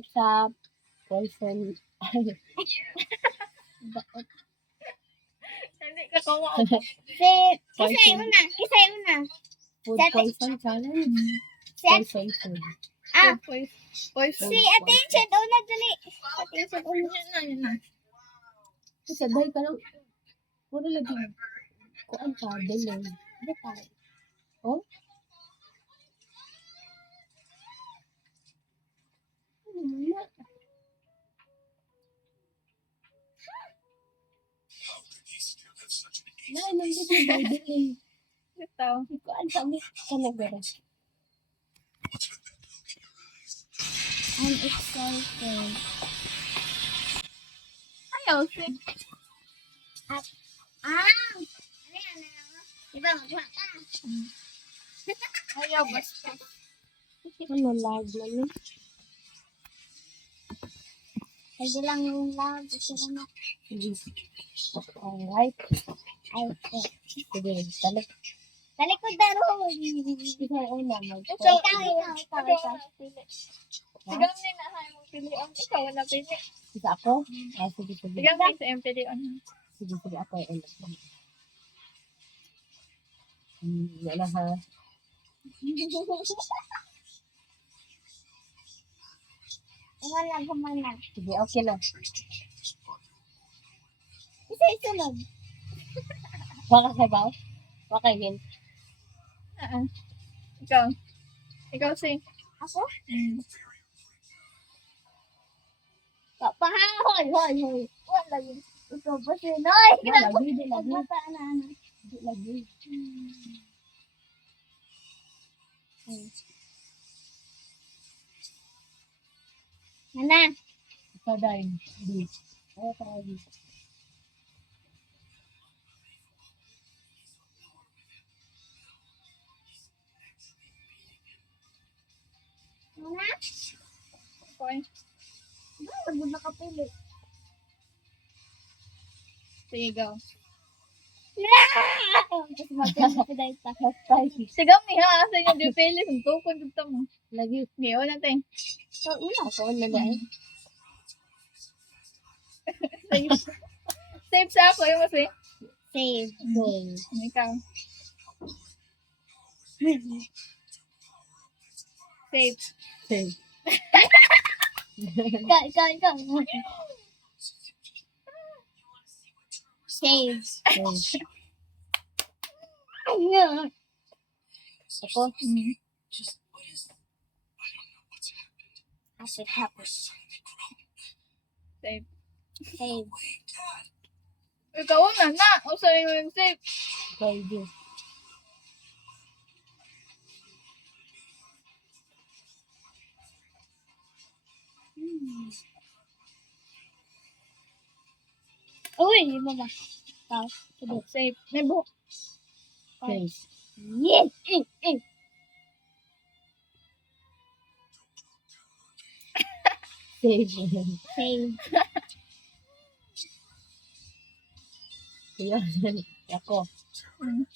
Malapit sa poison. Hindi ka kawa. Kisay una. Food poison challenge. Poison food. Poison. Si attention una dali. Attention una. Yun na. Kasi dahil ka lang, puro lagi, kuan ka, delay. Detay. Oh? Nay, nandito ba, delay. Ito. Kuan kami, kanagara. I'm excited. Ayaw, si. Ano yan? Diba magwa ka? Ayaw, basta. Ano, lag na ni? Pwede lang yung love. Gusto ko na. Alright. Ay, okay. Sige, talik. Talikod na ro. Ikaw una, Ikaw. Sigaw ni na hay mong pilion. Ikaw wala pili. Isa ako? Ah, sige, sige. Sigaw ni sa pilion. Sige, sige, ako ay ulit. Wala ha. Wala gumana. Sige, okay na. Isa-isunod. Baka sabaw? Baka yun. Ikaw. Ikaw si. Ako? Mm. Hoy. Wala yun. Ikaw ba sinoy? Lagi, di lagi. Mata na. Di lagi. Nana. Ikaw dahil. Di. Ayaw ka lagi. Nana. Okay. Wala mo nakapili. Sige, go. Tapos mapili ko dahil ta. Sigaw ni ha. Sa inyo di pili. Suntukon dito mo. Lagi. Ngayon natin. So, una ako na dahil. Save sa ako. Yung kasi. Save. Ikaw. Save. Save. Ikaw. Save. Save. Ako? As it happens. Save. Save. Ikaw na. O sa yung save. Ikaw din. Uy, mama. Tao. Save. May buhok. Save. Yes. Save. Save. Yan. Ako. Mm.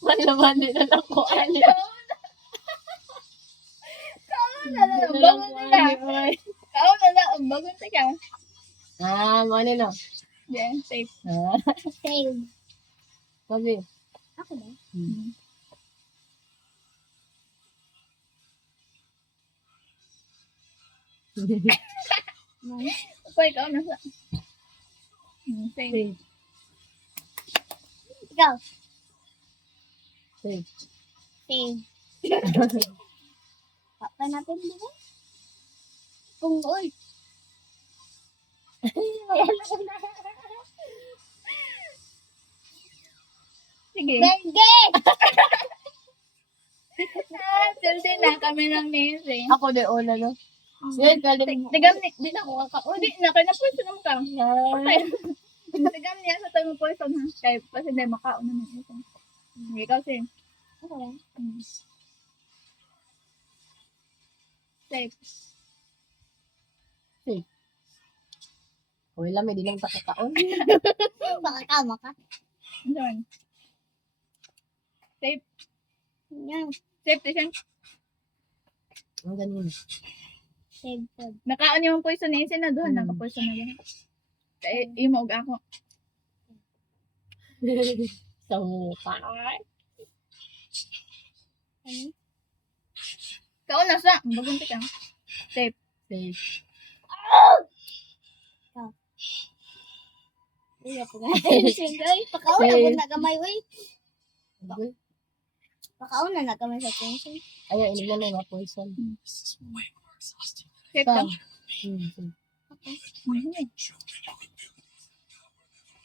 Malaman din na ako. Ano? Bangon na. Kao na lang. Bangon na ka. Ano no? Yeah, save. Save. Sabi. Ako ba? Ako, ikaw na sa. Save. Save. Ikaw. Save. Save. Papa natin dito. Kung oy. Sige. Benge! Sildi na kami ng nese. Ako din una no? Yan, kalim mo. Tigam ni, di na ko ka. O, di na, kaya na-poison naman ka. Tigam niya sa tayo mo poison ha. Kaya pa hindi makaon naman ito. Hindi kasi. Ako lang. Safe. Wala, may di lang takataon. Baka tama ka. Doon. Safe. Yan. Safe, Tishan. Ang ganun. Save food. Nakaon yung poison ni Isin na doon. Hmm. Naka-poison na doon. Kaya imo og ako. Sa mukha. Ano? Kaon na sa. Bagunti ka. Safe. Safe. Uy, ako nga. Ay, pakaon na po na kamay, uy. Uy. Pakaon na kamay sa tension. Ayaw, inig na mga poison. Safe ka. Hmm.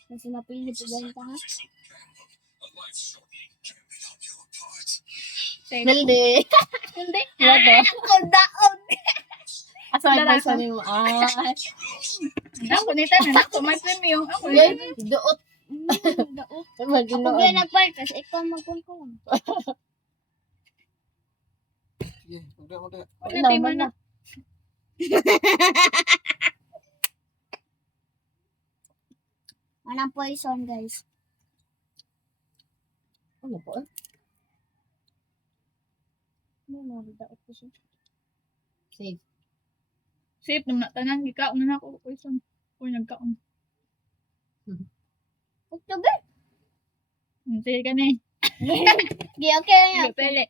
Kasi mapili po ganito, ha? Safe. Hindi. Hindi. Wala ba? Ako daon. Asa may Wala poison ka. mo? Ah. Ako nita na. Ako may premium. Ako Yay, yun. doot. Daon. Imagine Ako noon. ba nagpart kasi ikaw magkungkong. Sige, magda. Wala tayo man na. Anong poison, guys? Ano po? Ano, daot ko siya. Safe. Safe naman na tanan. Ikaon na ako. Poison. Kung nagkaon. October? Sige ka na eh. Di okay na. Sige, pele.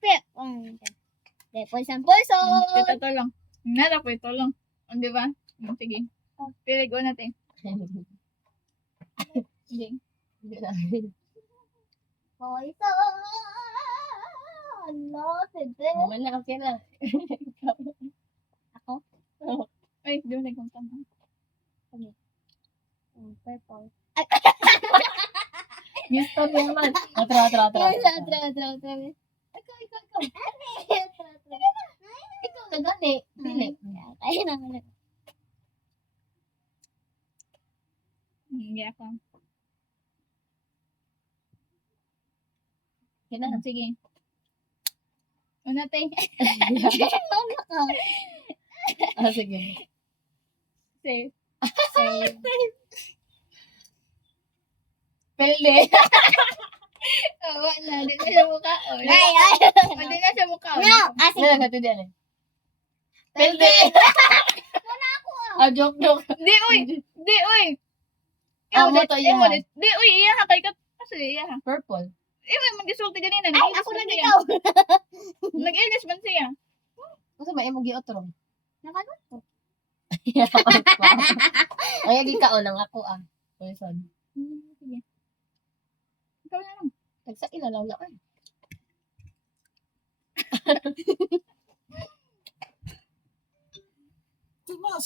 Okay, poison, poison. Ito to lang. Nara po ito lang. O, di ba? Sige. Pili ko natin. Sige. Poison. Ano, tete. Wala, okay na. Ako? Ay, doon na kong tama. Purple. Gusto naman. Atra. Atra. Ikaw. Ikaw na gani. Pili. Ayun naman. Hindi ako. Yan na. Sige. Una tayo. Ah, sige. Safe. Save. Pili. Oo, na. Di na siya mukha. Ay. Di na siya mukha. No. Ah, sige. Yan, ito din. Pili. Ah, joke. Di, uy. Di, uy. Ah, mo to iya. Di, uy. Iya ha. Kay ka. Kasi iya ha. Purple. Mag-isulti ganina. Ay, ako na ikaw. Nag-ilis man siya. Kasi may imong giotro. Nakaluto. Ay, gikaon ang ako ah. Poison. Sige. Ikaw na lang. Nagsa ilalaw na ay. Ito na,